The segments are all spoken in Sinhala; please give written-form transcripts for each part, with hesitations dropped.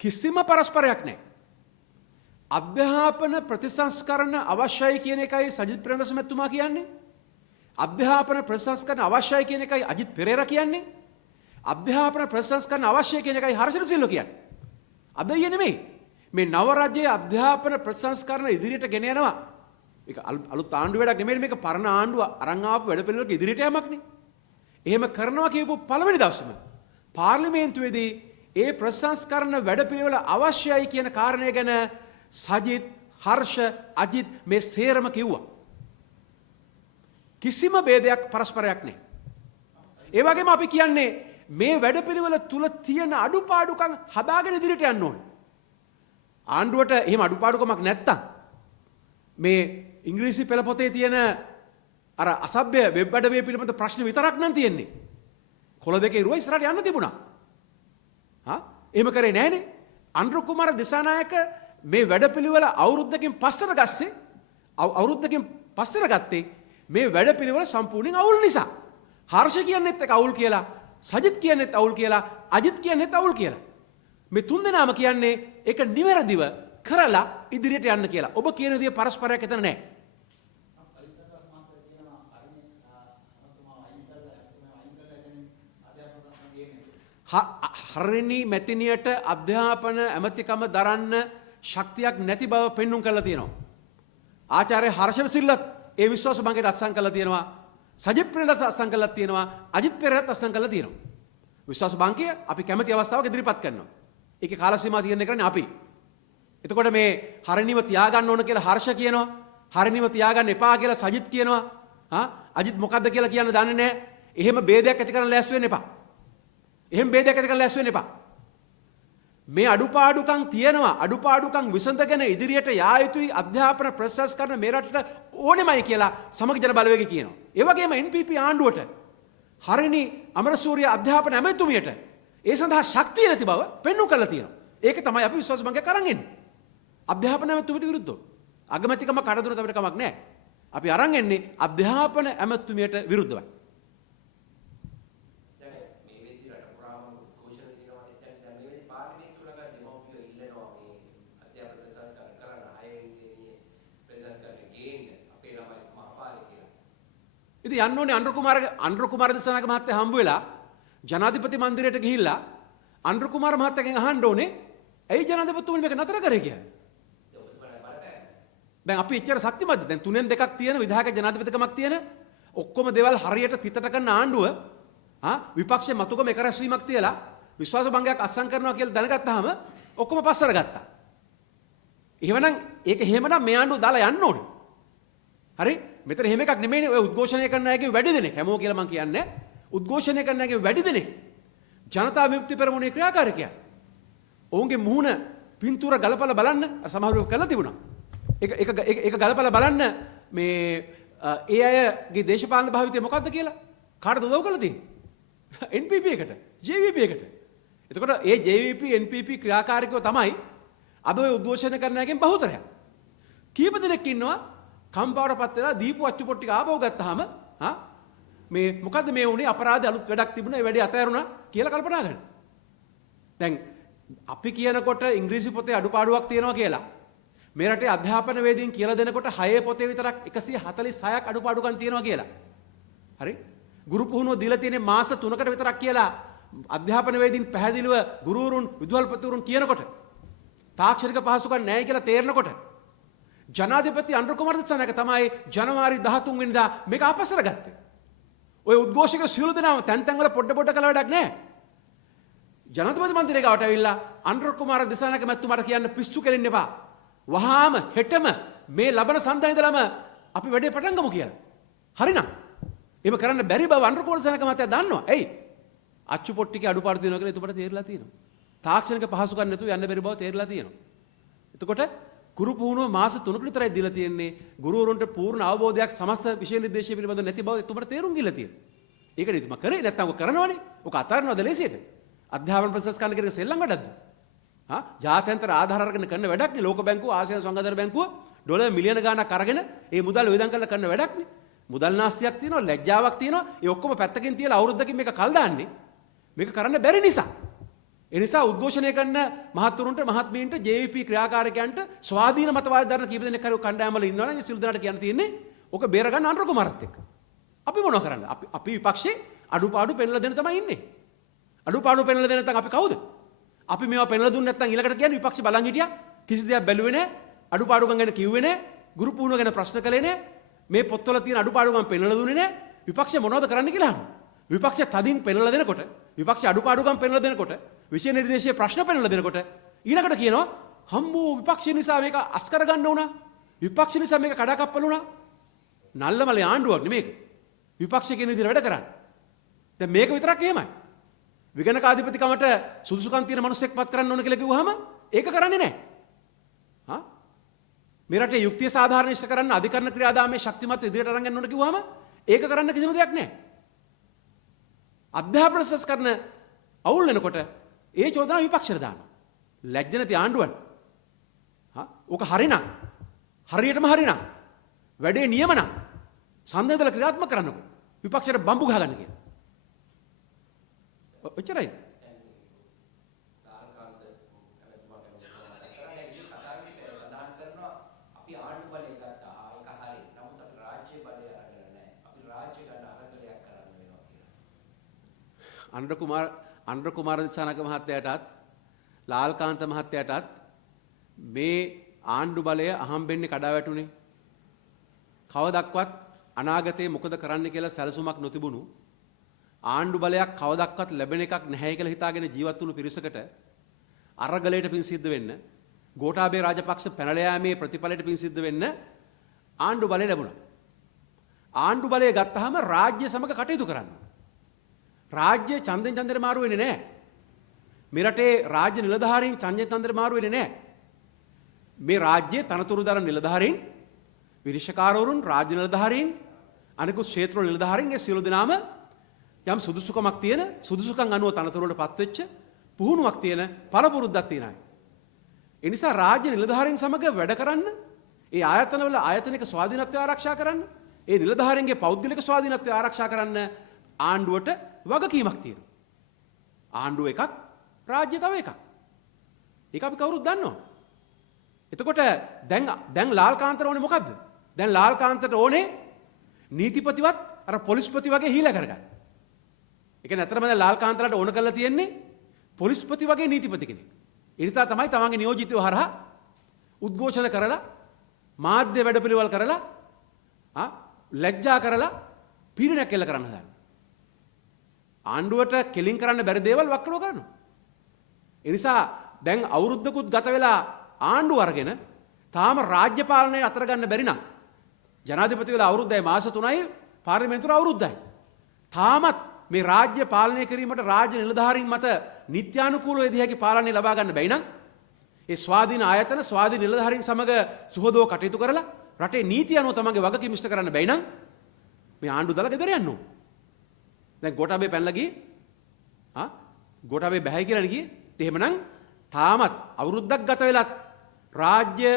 කිසිම පරස්පරයක් නැහැ. අධ්‍යාපන ප්‍රතිසංස්කරණ අවශ්‍යයි කියන එකයි සජිත් ප්‍රේමදාස මැතිතුමා කියන්නේ. අධ්‍යාපන ප්‍රතිසංස්කරණ අවශ්‍යයි කියන එකයි අජිත් පෙරේරා කියන්නේ. අධ්‍යාපන ප්‍රතිසංස්කරණ අවශ්‍යයි කියන එකයි හර්ෂණ සිල්වා කියන්නේ. අද ඊයේ නෙමෙයි. මේ නව රජයේ අධ්‍යාපන ප්‍රතිසංස්කරණ ඉදිරියට ගෙන යනවා. මේක අලුත් ආණ්ඩු වැඩක් නෙමෙයි, මේක පරණ ආණ්ඩුව අරන් ආපු වැඩපිළිවෙලක ඉදිරියට යamakනේ. එහෙම කරනවා කියපු පළවෙනි දවසේම පාර්ලිමේන්තුවේදී ඒ ප්‍රතිසංස්කරණ වැඩපිළිවෙල අවශ්‍යයි කියන කාරණය ගැන සජිත්, හර්ෂ, අජිත් මේ සේරම කිව්වා. කිසිම ભેදයක් පරස්පරයක් නැහැ. ඒ වගේම අපි කියන්නේ මේ වැඩපිළිවෙල තුල තියෙන අඩුපාඩුකම් හදාගෙන ඉදිරියට යන්න ඕනේ. ආණ්ඩුවට එහෙම අඩුපාඩුකමක් නැත්තම් මේ ඉංග්‍රීසි පෙළ පොතේ තියෙන අර අසභ්‍ය වෙබ් අඩවිය පිළිබඳ ප්‍රශ්න විතරක් නම් තියෙන්නේ. කොළ දෙකේ ඉරුව ඉස්සරහට යන්න තිබුණා. එහෙම කරේ නැහනේ. අනුර කුමාර දිසානායක මේ වැඩපිළිවෙල අවුරුද්දකින් පස්සට ගත්තේ මේ වැඩපිළිවෙල සම්පූර්ණයෙන් අවුල් නිසා. හර්ෂ කියන්නේත් එක අවුල් කියලා, සජිත් කියන්නේත් අවුල් කියලා, අජිත් කියන්නේත් අවුල් කියලා. මේ තුන් දෙනාම කියන්නේ ඒක නිවැරදිව කරලා ඉදිරියට යන්න කියලා. ඔබ කියන දේ පරස්පරයක් එතන නැහැ. හරිනි මැතිනියට අධ්‍යාපන ඇමතිකම දරන්න ශක්තියක් නැති බව පෙන්눔 කරලා තියෙනවා. ආචාර්ය හර්ෂණ සිල්වත් ඒ විශ්වාස බංගයට අත්සන් කරලා තියෙනවා. සජිත් ප්‍රේමදාස අත්සන් කරලා තියෙනවා. අජිත් පෙරේරාත් අත්සන් කරලා තියෙනවා. විශ්වාස බංකය අපි කැමැති අවස්ථාවක ඉදිරිපත් කරනවා. ඒකේ කාල සීමා තීරණය කරන්නේ අපි. එතකොට මේ හරිනිව තියාගන්න ඕන කියලා හර්ෂ කියනවා. හරිනිව තියාගන්න එපා කියලා සජිත් කියනවා. අජිත් මොකද්ද කියලා කියන්න දන්නේ නැහැ. එහෙම ભેදයක් ඇති කරන්න ලෑස්ති වෙන්න එපා. එහෙම ભેදයක් ඇති කරන්න ලෑස්ති වෙන්න එපා. මේ අඩුපාඩුකම් තියෙනවා. අඩුපාඩුකම් විසඳගෙන ඉදිරියට යා යුතුයි. අධ්‍යාපන ප්‍රතිසංස්කරණ මේ රටට ඕනෙමයි කියලා සමග ජන බලවේගය කියනවා. ඒ වගේම NPP ආණ්ඩුවට හරිනි අමරසූරිය අධ්‍යාපන ඇමතුමියට ඒ සඳහා ශක්තිය නැති බව පෙන්වු කරලා තියෙනවා. ඒක තමයි අපි විශ්වාස බංගයක් අරන් එන්නේ. අධ්‍යාපන ඇමතුමියට විරුද්ධව. අගමැතිකම කඩදුනට අපිට කමක් නැහැ. අපි අරන් එන්නේ අධ්‍යාපන ඇමතුමියට විරුද්ධවයි. ඉතින් යන්න ඕනේ අනුර කුමාර දිසානායක මහත්තයා හම්බ වෙලා ජනාධිපති මන්දිරයට ගිහිල්ලා අනුර කුමාර මහත්තයාගෙන් අහන්න ඕනේ ඇයි ජනාධිපතිතුමනි මේක නතර කරේ කියලා. දැන් අපි එච්චර ශක්තිමත්ද? දැන් තුනෙන් දෙකක් තියෙන විධායක ජනාධිපතිකමක් තියෙන ඔක්කොම දේවල් හරියට තිතට කරන ආණ්ඩුව විපක්ෂයේ මතුකම එක රැස්වීමක් තියලා විශ්වාස භංගයක් අත්සන් කරනවා කියලා දැනගත්තාම ඔක්කොම පස්සට ගත්තා. එහෙමනම් ඒක එහෙමනම් මේ ආණ්ඩුව දාලා යන්න ඕනේ. හරි? මෙතන එහෙම එකක් නෙමෙයිනේ. ඔය උද්ඝෝෂණය කරන අයගේ වැඩි දෙනෙක් හැමෝ කියලා මම කියන්නේ. උද්ඝෝෂණය කරන අයගේ වැඩි දෙනෙක් ජනතා විමුක්ති පෙරමුණේ ක්‍රියාකාරකයන්. ඔවුන්ගේ මුහුණ පින්තූර ගලපලා බලන්න සමහරව කළා තිබුණා. ඒක ගලපලා බලන්න මේ ඒ අයගේ දේශපාලන භාවිතය මොකක්ද කියලා කාටද උදව් කළා තියෙන්නේ? NPP එකට, JVP එකට. එතකොට ඒ JVP NPP ක්‍රියාකාරකයෝ තමයි අද ඔය උද්ඝෝෂණය කරන අයගෙන් බහුතරයක්. කීප දෙනෙක් ඉන්නවා කම්පාවටපත් වෙලා දීපු අච්චුපොට් ටික ආපහු ගත්තාම මේ මොකද්ද මේ උනේ අපරාධ අලුත් වැඩක් තිබුණා ඒ වැඩේ අතෑරුණා කියලා කල්පනා කරන්න. දැන් අපි කියනකොට ඉංග්‍රීසි පොතේ අඩුපාඩුවක් තියෙනවා කියලා මේ රටේ අධ්‍යාපන වේදීන් කියලා දෙනකොට 6 පොතේ විතරක් 146ක් අඩුපාඩුකම් තියෙනවා කියලා. හරි? ගුරු පුහුණුව දීලා තියෙන්නේ මාස 3කට විතරක් කියලා අධ්‍යාපන වේදීන් පැහැදිලිව ගුරුවරුන් විදුහල්පතිවරුන් කියනකොට තාක්ෂණික පහසුකම් නැහැ කියලා තේරෙනකොට ජනාධිපති අනුර කුමාර දිසානායක තමයි ජනවාරි 13 වෙනිදා මේක අපසර ගත්තේ. ඔය උද්ඝෝෂක සියලු දෙනාම තැන් තැන් වල පොඩ කළ වැඩක් නැහැ. ජනාධිපති මන්දිරේ ගාවට ඇවිල්ලා අනුර කුමාර දිසානායක මැතිතුමාට කියන්න පිස්සු කෙලින්න එපා. වහාම හෙටම මේ ලබන සඳහන් ඉඳලම අපි වැඩේ පටන් ගමු කියලා. හරිනම්? එහෙම කරන්න බැරි බව අනුර කුමාර දිසානායක මහත්තයා දන්නවා. එයි අච්චු පොට්ටිකේ අඩුපාඩු තියෙනවා කියලා එතකොට තේරලා තියෙනවා. තාක්ෂණික පහසුකම් නැතුව යන්න බැරි බව තේරලා තියෙනවා. එතකොට ගුරු පුහුණුව මාස 3කට විතරයි දීලා තියෙන්නේ. ගුරුවරුන්ට පූර්ණ අවබෝධයක් සමස්ත විෂය නිර්දේශය පිළිබඳව නැති බව එතුමට තේරුම් ගිහලා තියෙනවා. ඒකනේ එතුමා කරේ නැත්නම් ඔක කරනවනේ. ඔක අතාරිනවද ලේසියට? අධ්‍යාපන ප්‍රතිසංස්කරණ කරන සෙල්ලම් වැඩක්ද? ජාත්‍යන්තර ආධාර අරගෙන කරන වැඩක් නේ. ලෝක බැංකුව, ආසියානු සංවිධාන බැංකුව ඩොලර් මිලියන ගාණක් අරගෙන ඒ මුදල් වේදම් කරලා කරන වැඩක් නේ. මුදල් නාස්තියක් තියෙනවා, ලැජ්ජාවක් තියෙනවා. ඒ ඔක්කොම පැත්තකින් තියලා අවුරුද්දකින් මේක කල් දාන්නේ. මේක කරන්න බැරි නිසා. ඒ නිසා උද්ඝෝෂණය කරන මහත්තුරුන්ට මහත්මීන්ට JVP ක්‍රියාකාරකයන්ට ස්වාධීන මතවාද දරන කීප දෙනෙක් හරි කණ්ඩායම්වල ඉන්නවනම් ඒ සිළු දෙනාට කියන්න තියෙන්නේ ඔක බේර ගන්න අනුර කුමාරත් එක්ක. අපි මොනව කරන්නේ? අපි විපක්ෂේ අඩුපාඩු පෙන්ලා දෙන්න තමයි ඉන්නේ. අඩුපාඩු පෙන්ලා දෙන්න නැත්නම් අපි කවුද? අපි මේවා පෙන්ලා දුන්නේ නැත්නම් ඊළඟට කියන්නේ විපක්ෂේ බලන් හිටියා. කිසි දෙයක් බැලුවේ නැහැ. අඩුපාඩුකම් ගැන කිව්වේ නැහැ. ගුරු පුහුණුව ගැන ප්‍රශ්න කළේ නැහැ. මේ පොත්වල තියෙන අඩුපාඩුකම් පෙන්ලා දුන්නේ නැහැ. විපක්ෂේ මොනවද කරන්න කියලා අහනවා. විපක්ෂ තදින් පෙන්ලා දෙනකොට විපක්ෂ අඩුපාඩුකම් පෙන්ලා දෙනකොට විෂය නිර්දේශයේ ප්‍රශ්න පෙන්ලා දෙනකොට ඊළඟට කියනවා හම්බෝ විපක්ෂ නිසා මේක අස් කරගන්න උනා. විපක්ෂ නිසා මේක කඩාකප්පල උනා. නල්ලමලේ ආණ්ඩුවක් නෙමේක. විපක්ෂ කියන විදිහට වැඩ කරන්නේ. දැන් මේක විතරක් එහෙමයි. විගණකාධිපතිකමට සුදුසුකම් තියෙන මිනිස්සෙක් පත් කරන්න ඕන කියලා කිව්වහම ඒක කරන්නේ නැහැ. හා? මේ රටේ යුක්තිය සාධාරණීකරණය කරන්න අධිකරණ ක්‍රියාදාමයේ ශක්තිමත් ඉදිරියට අරන් යන්න ඕන කිව්වහම ඒක කරන්න කිසිම දෙයක් නැහැ. අධ්‍යාපන සංස්කරණ අවුල් වෙනකොට ඒ චෝදනාව විපක්ෂයට දානවා. ලැජ්ජ නැති ආණ්ඩුවන්. හා? ඕක හරිනම් හරියටම හරිනම් වැඩේ නියමනම් සම්දේශල ක්‍රියාත්මක කරන්නකෝ. විපක්ෂයට බම්බු ගහගන්න කියලා. ඔච්චරයි. අනුර කුමාර දිසානායක මහත්තයාටත් ලාල්කාන්ත මහත්තයාටත් මේ ආණ්ඩු බලය අහම්බෙන්නේ කඩා වැටුනේ. කවදක්වත් අනාගතේ මොකද කරන්න කියලා සැලසුමක් නොතිබුණු ආණ්ඩු බලයක් කවදක්වත් ලැබෙන එකක් නැහැ කියලා හිතාගෙන ජීවත් වුණු පිරිසකට අරගලයට පින් සිද්ධ වෙන්න ගෝඨාභය රාජපක්ෂ පැනලා යාමේ ප්‍රතිඵලයට පින් සිද්ධ වෙන්න ආණ්ඩු බලය ලැබුණා. ආණ්ඩු බලය ගත්තාම රාජ්‍ය සමග කටයුතු කරන්න. රාජ්‍ය ඡන්දෙන් ඡන්දෙට මාරු වෙන්නේ නැහැ. මේ රටේ රාජ්‍ය නිලධාරීන් ඡන්දෙන් ඡන්දෙට මාරු වෙන්නේ නැහැ. මේ රාජ්‍යයේ තනතුරු දරන නිලධාරීන්, විනිශ්චයකාරවරුන්, රාජ්‍ය නිලධාරීන්, අනිකුත් ක්ෂේත්‍ර නිලධාරීන් ඒ සියලු දෙනාම යම් සුදුසුකමක් තියෙන, සුදුසුකම් අනුව තනතුරු වලට පත් වෙච්ච, පුහුණුවක් තියෙන, පළපුරුද්දක් තියෙන අය. ඒ නිසා රාජ්‍ය නිලධාරීන් සමග වැඩ කරන්න, ඒ ආයතනවල ආයතනික ස්වාධීනත්වය ආරක්ෂා කරන්න, ඒ නිලධාරීන්ගේ පෞද්ගලික ස්වාධීනත්වය ආරක්ෂා කරන්න ආණ්ඩුවට වගකීමක් තියෙනවා. ආණ්ඩුව එකක්, රාජ්‍ය තව එකක්. ඒක අපි කවුරුත් දන්නවා. එතකොට දැන් ලාල්කාන්තට ඕනේ මොකද්ද? දැන් ලාල්කාන්තට ඕනේ නීතිපතිවත් අර පොලිස්පති වගේ හීලා කරගන්න. ඒ කියන්නේ අතරම දැන් ලාල්කාන්තලට ඕන කරලා තියෙන්නේ පොලිස්පති වගේ නීතිපති කෙනෙක්. ඒ නිසා තමයි තමන්ගේ නියෝජිතයව හරහා උද්ඝෝෂණ කරලා මාධ්‍ය වැඩපිළිවෙල කරලා ලැජ්ජා කරලා පීඩනයක් එල්ල කරන්න හදන්නේ. ආණ්ඩුවට කෙලින් කරන්න බැරි දේවල් වක්‍රව කරනවා. ඒ නිසා දැන් අවුරුද්දකුත් ගත වෙලා ආණ්ඩුව අරගෙන තාම රාජ්‍ය පාලනය අතර ගන්න බැරි නම් ජනාධිපති වෙලා අවුරුද්දයි මාස 3යි පාර්ලිමේන්තුව අවුරුද්දයි. තාමත් මේ රාජ්‍ය පාලනය කිරීමට රාජ්‍ය නිලධාරීන් මත නිත්‍යානුකූලව විදිහක පාලනය ලබා ගන්න බැයි නම් ඒ ස්වාධීන ආයතන ස්වාධීන නිලධාරීන් සමග සුහදව කටයුතු කරලා රටේ නීතිය අනුව තමන්ගේ වගකීම් ඉෂ්ට කරන්න බැයි නම් මේ ආණ්ඩුව දාලා ගෙදර යන්න ඕන. දැන් ගෝඨාභය පැනලා ගියේ ගෝඨාභය බැහැ කියලා ගියේ. එහෙමනම් තාමත් අවුරුද්දක් ගත වෙලත් රාජ්‍ය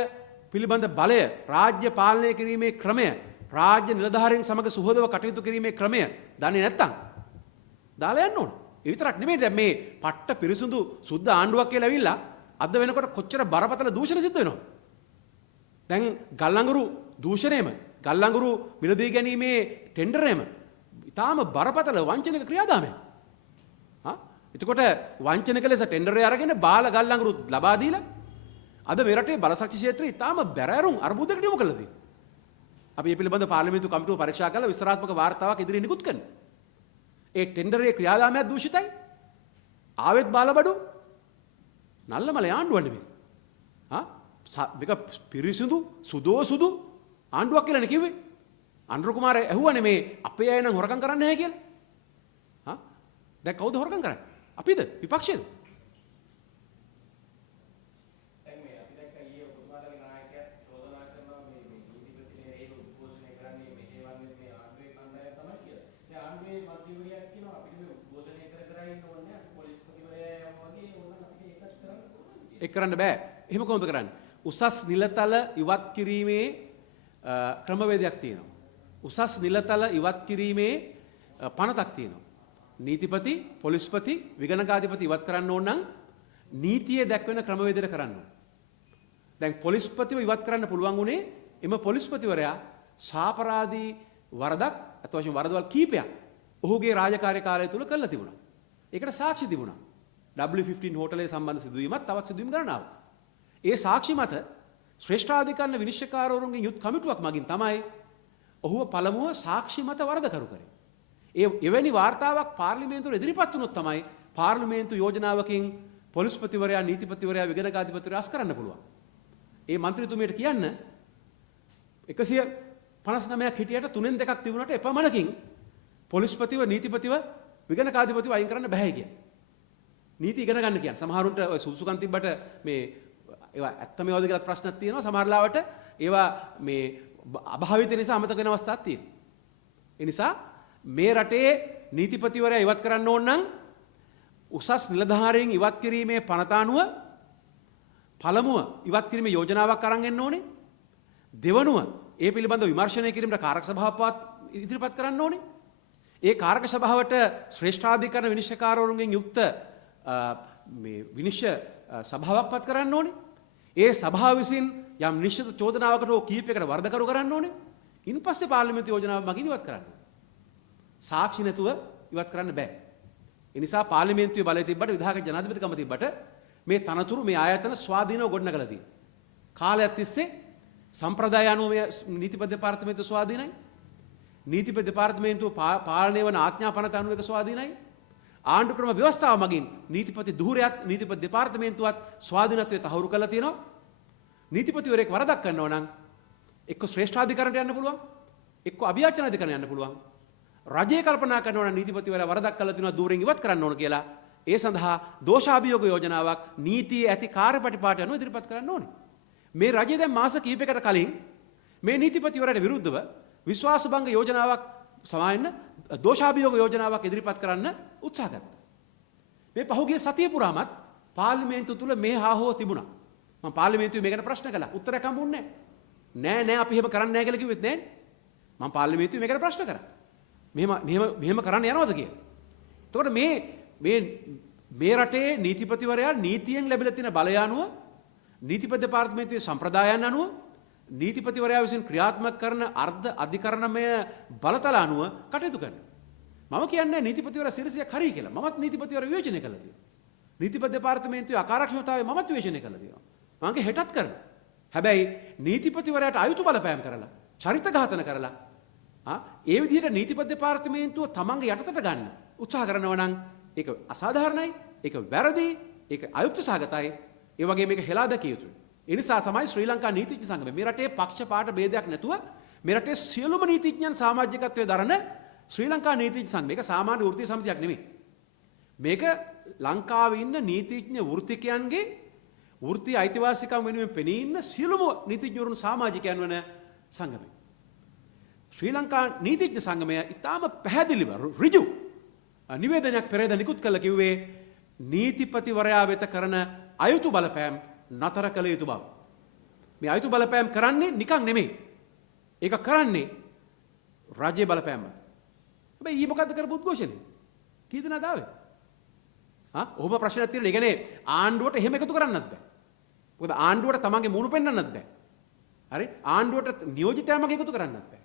පිළිබඳ බලය, රාජ්‍ය පාලනය කිරීමේ ක්‍රමය, රාජ්‍ය නිලධාරීන් සමග සුහදව කටයුතු කිරීමේ ක්‍රමය දන්නේ නැත්තම් දාලා යන්න ඕන. ඒ විතරක් නෙමෙයි දැන් මේ පට්ට පිරිසුදු සුද්ධ ආණ්ඩුවක් කියලා ඇවිල්ලා අද වෙනකොට කොච්චර බරපතල දූෂණ සිද්ධ වෙනවද? දැන් ගල්ලංගුරු දූෂණයම, ගල්ලංගුරු මිලදී ගැනීමේ ටෙන්ඩරයම ඉතාම බරපතල වංචනික ක්‍රියාදාමයක්. එතකොට වංචනික ලෙස ටෙන්ඩරය අරගෙන බාල ගල්ලංගුරු ලබා දීලා අද මේ රටේ බලශක්ති ක්ෂේත්‍රය ඉතාම බැරෑරුම් අර්බුදයකට යොමු කළා තියෙනවා. අපි මේ පිළිබඳව පාර්ලිමේන්තු කමිටුව පරීක්ෂා කරලා විස්තරාත්මක වාර්තාවක් ඉදිරියට නිකුත් කරනවා. ඒ ටෙන්ඩරයේ ක්‍රියාදාමයක් දූෂිතයි. ආවෙත් බාලබඩු නල්ලමල ආණ්ඩුව නෙමෙයි. මේක පිරිසිදු සුදු ආණ්ඩුවක් කියලා නේ කිව්වේ. අනුර කුමාර ඇහුවනේ මේ අපේ අය නම් හොරකම් කරන්නේ නැහැ කියලා. දැන් කවුද හොරකම් කරන්නේ? අපිද? විපක්ෂයද? ඒක කරන්න බෑ. එහෙම කොහොමද කරන්නේ? උසස් නිලතල ඉවත් කිරීමේ ක්‍රමවේදයක් තියෙනවා. උසස් නිලතල ඉවත් කිරීමේ පනතක් තියෙනවා. නීතිපති, පොලිස්පති, විගණකාධිපති ඉවත් කරන්න ඕන නම් නීතියේ දැක්වෙන ක්‍රමවේදයට කරන්න. දැන් පොලිස්පතිව ඉවත් කරන්න පුළුවන් උනේ එම පොලිස්පතිවරයා සාපරාධී වරදක් අත වශයෙන් වරදවල් කීපයක් ඔහුගේ රාජකාරී කාලය තුල කළා තිබුණා. ඒකට සාක්ෂි තිබුණා. W15 හෝටලයේ සම්බන්ධ සිදුවීමත් තවත් සිදුවීම් ගණනාවක්. ඒ සාක්ෂි මත ශ්‍රේෂ්ඨාධිකරණ විනිශ්චයකාරවරුන්ගේ යුත් කමිටුවක් මගින් තමයි ඔහුව පළමුව සාක්ෂි මත වරදකරු කරේ. එවැනි වාර්තාවක් පාර්ලිමේන්තුවට ඉදිරිපත් වුණොත් තමයි පාර්ලිමේන්තු යෝජනාවකින් පොලිස්පතිවරයා නීතිපතිවරයා විගණකාධිපතිවරයා අස් කරන්න පුළුවන්. ඒ මන්ත්‍රීතුමියට කියන්න 159ක් හිටියට 3න් 2ක් තිබුණාට එපමණකින් පොලිස්පතිව නීතිපතිව විගණකාධිපතිව අයින් කරන්න බෑ කියලා. නීති ඉගෙන ගන්න කියන්නේ සමහරුන්ට ඔය සුදුසුකම් තිබ්බට මේ ඒවා ඇත්තම ඒවාද කියලා ප්‍රශ්නක් තියෙනවා. සමහර ලාවට ඒවා මේ අභාවිත නිසා අමතක වෙන අවස්ථාවක් තියෙනවා. ඒ නිසා මේ රටේ නීතිපතිවරයා ඉවත් කරන්න ඕන නම් උසස් නිලධාරීන් ඉවත් කිරීමේ පනත අනුව පළමුව ඉවත් කිරීමේ යෝජනාවක් අරන් එන්න ඕනේ. දෙවනුව ඒ පිළිබඳව විමර්ශනය කිරීමට කාරක සභාවපත් ඉදිරිපත් කරන්න ඕනේ. ඒ කාරක සභාවට ශ්‍රේෂ්ඨාධිකරණ විනිශ්චයකාරවරුන්ගෙන් යුක්ත මේ විනිශ්චය සභාවක් පත් කරන්න ඕනේ. ඒ සභාව විසින් යම් නිශ්චිත චෝදනාවකට හෝ කීපයකට වරදකරු කරන්න ඕනේ. ඉන්පස්සේ පාර්ලිමේන්තු යෝජනාව මගින් ඉවත් කරන්න ඕනේ. සාක්ෂි නැතුව ඉවත් කරන්න බෑ. ඒ නිසා පාර්ලිමේන්තුවේ බලය තිබ්බට විධායක ජනාධිපතිකම තිබ්බට මේ තනතුරු මේ ආයතන ස්වාධීනව ගොඩනගලා තියෙනවා. කාලයක් තිස්සේ සම්ප්‍රදාය අනුව මේ නීතිපති දෙපාර්තමේන්තුව ස්වාධීනයි. නීතිපති දෙපාර්තමේන්තුව පාලනය වන ආඥා පනත අනුව එක ස්වාධීනයි. ආණ්ඩු ක්‍රම ව්‍යවස්ථාව මගින් නීතිපති ධූරයත් නීතිපති දෙපාර්තමේන්තුවත් ස්වාධීනත්වය තහවුරු කරලා තියෙනවා. නීතිපතිවරයෙක් වරදක් කරනවා නම් එක්ක ශ්‍රේෂ්ඨාධිකරණයට යන්න පුළුවන්, එක්ක අභියාචනාධිකරණයට යන්න පුළුවන්. රජය කල්පනා කරනවා නම් නීතිපතිවරයා වරදක් කළා තියෙනවා ධූරයෙන් ඉවත් කරන්න ඕන කියලා. ඒ සඳහා දෝෂාභියෝග යෝජනාවක් නීතියේ ඇති කාර්යපටිපාටි අනුව ඉදිරිපත් කරන්න ඕනේ. මේ රජය දැන් මාස කිහිපයකට කලින් මේ නීතිපතිවරයාට විරුද්ධව විශ්වාසභංග යෝජනාවක් සමායන්න දෝෂාභියෝග යෝජනාවක් ඉදිරිපත් කරන්න උත්සාහ කළා. මේ පහුගිය සතිය පුරාමත් පාර්ලිමේන්තුව තුල මේ හාහුව තිබුණා. මම පාර්ලිමේන්තුවේ මේකට ප්‍රශ්න කළා. උත්තරයක් හම්බුන්නේ නැහැ. නෑ අපි එහෙම කරන්නේ නැහැ කියලා කිව්වෙත් නෑ. මම පාර්ලිමේන්තුවේ මේකට ප්‍රශ්න කරා. මෙහෙම කරන්න යනවද කියලා. එතකොට මේ රටේ නීතිපතිවරයා නීතියෙන් ලැබිලා තියෙන බලය අනුව නීතිපති දෙපාර්තමේන්තුවේ සම්ප්‍රදායන් අනුව නීතිපතිවරයා විසින් ක්‍රියාත්මක කරන අර්ධ අධිකරණමය බලතල අනුව කටයුතු කරනවා. මම කියන්නේ නීතිපතිවරයා සිරසියක් හරි කියලා. මමත් නීතිපතිවරයා විවේචනය කළා තියෙනවා. නීතිපති දෙපාර්තමේන්තුවේ අකාර්යක්ෂමතාවය මමත් විවේචනය කළා තියෙනවා. මම හෙටත් කරනවා. හැබැයි නීතිපතිවරයාට අයුතු බලපෑම් කරලා චරිත ඝාතන කරලා ඒ විදිහට නීතිපති දෙපාර්තමේන්තුව තමන්ගේ යටතට ගන්න උත්සාහ කරනවා නම් ඒක අසාධාරණයි, ඒක වැරදි, ඒක අයුක්ති සහගතයි. ඒ වගේ මේක හෙලා දැකිය යුතුයි. ඒ නිසා තමයි ශ්‍රී ලංකා නීතිඥ සංගමය මේ රටේ පක්ෂපාත ભેදයක් නැතුව මේ රටේ සියලුම නීතිඥයන් සමාජිකත්වයේ දරන ශ්‍රී ලංකා නීතිඥ සංගමය. මේක සාමාන්‍ය වෘත්තීය සමිතියක් නෙමෙයි. මේක ලංකාවේ ඉන්න නීතිඥ වෘත්තිකයන්ගේ වෘත්තීය අයිතිවාසිකම් වෙනුවෙන් පෙනී ඉන්න සියලුම නීතිඥවරුන් සමාජිකයන් වන සංගමය. ශ්‍රී ලංකා නීතිඥ සංගමය ඉතාම පැහැදිලිව ඍජු නිවේදනයක් පෙරේද නිකුත් කළ කිව්වේ නීතිපතිවරයා වෙත කරන අයුතු බලපෑම් නතර කළ යුතු බව. මේ අයුතු බලපෑම් කරන්නේ නිකන් නෙමෙයි. ඒක කරන්නේ රාජ්‍ය බලපෑම. හැබැයි ඊ මොකද්ද කරපු උද්ඝෝෂණය? කී දෙනාද ආවේ? ඔහොම ප්‍රශ්නයක් තියෙනවා. ඒ කියන්නේ ආණ්ඩුවට එහෙම එකතු කරන්නත් බෑ. මොකද ආණ්ඩුවට තමන්ගේ මූණු පෙන්වන්නත් බෑ. හරි? ආණ්ඩුවට නියෝජිතයමක් එකතු කරන්නත් බෑ.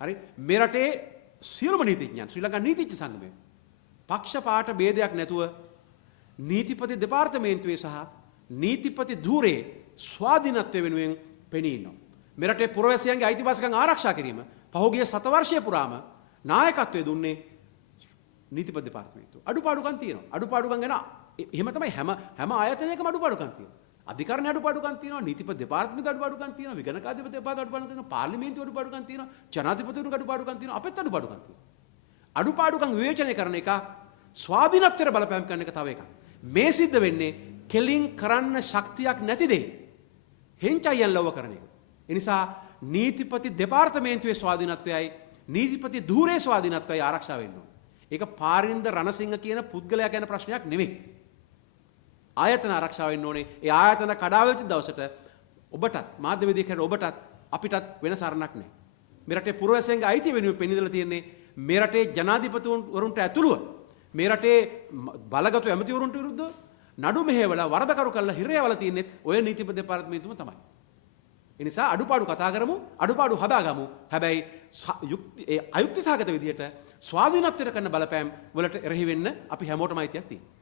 හරි? මේ රටේ සියලුම නීතිඥයන් ශ්‍රී ලංකා නීතිඥ සංගමය පක්ෂපාත ભેදයක් නැතුව නීතිපති දෙපාර්තමේන්තුවේ සහ නීතිපති ධූරයේ ස්වාධීනත්වය වෙනුවෙන් පෙනී ඉන්නවා. මේ රටේ පුරවැසියන්ගේ අයිතිවාසිකම් ආරක්ෂා කිරීම පහුගිය 7 වර්ෂය පුරාම නායකත්වයේ දුන්නේ නීතිපති දෙපාර්තමේන්තුව. අඩුපාඩුකම් තියෙනවා. අඩුපාඩුකම් ගැන එහෙම තමයි හැම ආයතනයකම අඩුපාඩුකම් තියෙනවා. අධිකරණ අඩුපාඩුකම් තියෙනවා, නීතිපති දෙපාර්තමේන්තුව අඩුපාඩුකම් තියෙනවා, විගණකාධිපති දෙපාර්තමේන්තුව අඩුපාඩුකම් තියෙනවා, පාර්ලිමේන්තුව අඩුපාඩුකම් තියෙනවා, ජනාධිපතිවරුන්ගේ අඩුපාඩුකම් තියෙනවා, අපෙත් අඩුපාඩුකම් තියෙනවා. අඩුපාඩුකම් විවේචනය කරන එක ස්වාධීනත්වයට බලපෑම් කරන එක තව එකක්. මේ සිද්ධ වෙන්නේ කෙලින් කරන්න ශක්තියක් නැති දෙයක්. හෙන්චයියන් ලව්ව කරන එක. ඒ නිසා නීතිපති දෙපාර්තමේන්තුවේ ස්වාධීනත්වයයි නීතිපති ධූරයේ ස්වාධීනත්වයයි ආරක්ෂා වෙන්න ඕනේ. ඒක පාරින්ද රණසිංහ කියන පුද්ගලයා ගැන ප්‍රශ්නයක් නෙමෙයි. ආයතන ආරක්ෂා වෙන්න ඕනේ. ඒ ආයතන කඩාවැටි දවසට ඔබටත් මාධ්‍යවේදිකයන්ට ඔබටත් අපිටත් වෙන සරණක් නැහැ. මේ රටේ පුරවැසියන්ගේ අයිතිය වෙනුවෙන් පෙනීදලා තියෙන්නේ මේ රටේ ජනාධිපතිවරුන්ට ඇතුළුව මේ රටේ බලගතු ඇමතිවරුන්ට විරුද්ධව නඩු මෙහෙवला වරදකරු කරලා හිරයවල තියෙන්නේ ඔය නීතිපති දෙපාර්තමේන්තුවම තමයි. ඒ නිසා අඩුපාඩු කතා කරමු, අඩුපාඩු හදාගමු. හැබැයි අයුක්ති සහගත විදිහට ස්වාධීනත්වයට කරන බලපෑම් වලට එරෙහි වෙන්න අපි හැමෝටම අයිතියක් තියෙනවා.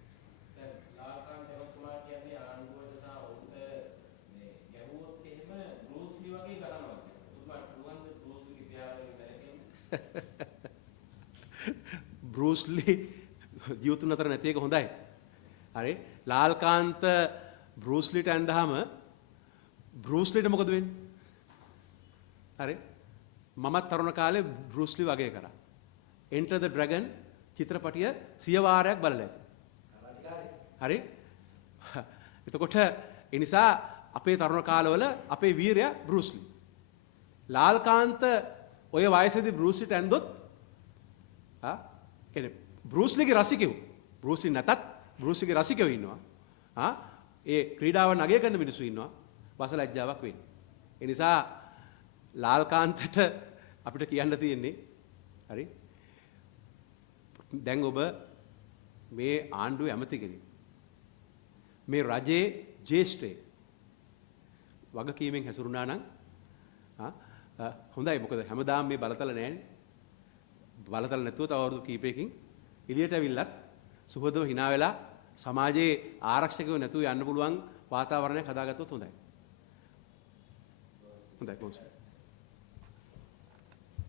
බෲස්ලි ජීවතුන් අතර නැති එක හොඳයි. හරි. ලාල්කාන්ත බෲස්ලිට ඇඳහම බෲස්ලිට මොකද වෙන්නේ? හරි. මමත් තරුණ කාලේ බෲස්ලි වගේ කරා. Enter the Dragon චිත්‍රපටිය 100 වාරයක් බලලා ඇති. හරි. එතකොට ඒ නිසා අපේ තරුණ කාලවල අපේ වීරයා බෲස්ලි. ලාල්කාන්ත ඔය වයසේදී බෲස්ලිට ඇඳොත් කියන්නේ බෲස්ලිගේ රසිකයෝ බෲස්ලි නැතත් බෲස්ලිගේ රසිකයෝ ඉන්නවා. ඒ ක්‍රීඩාව නගය කරන මිනිස්සු ඉන්නවා. වස ලැජ්ජාවක් වෙන්නේ. ඒ නිසා ලාල්කාන්තට අපිට කියන්න තියෙන්නේ හරි. දැන් ඔබ මේ ආණ්ඩුවේ ඇමති කෙනෙක්. මේ රජයේ ජ්‍යෙෂ්ඨයෙක්. වගකීමෙන් හැසිරුණා නම් හොඳයි. මොකද හැමදාම මේ බලතල නැහැනේ. බලතල නැතුව තව අවුරුදු කීපයකින් එළියට ඇවිල්ලත් සුහදව hina වෙලා සමාජයේ ආරක්ෂකව නැතුව යන්න පුළුවන් වාතාවරණයක් හදාගත්තොත් හොඳයි. හොඳයි.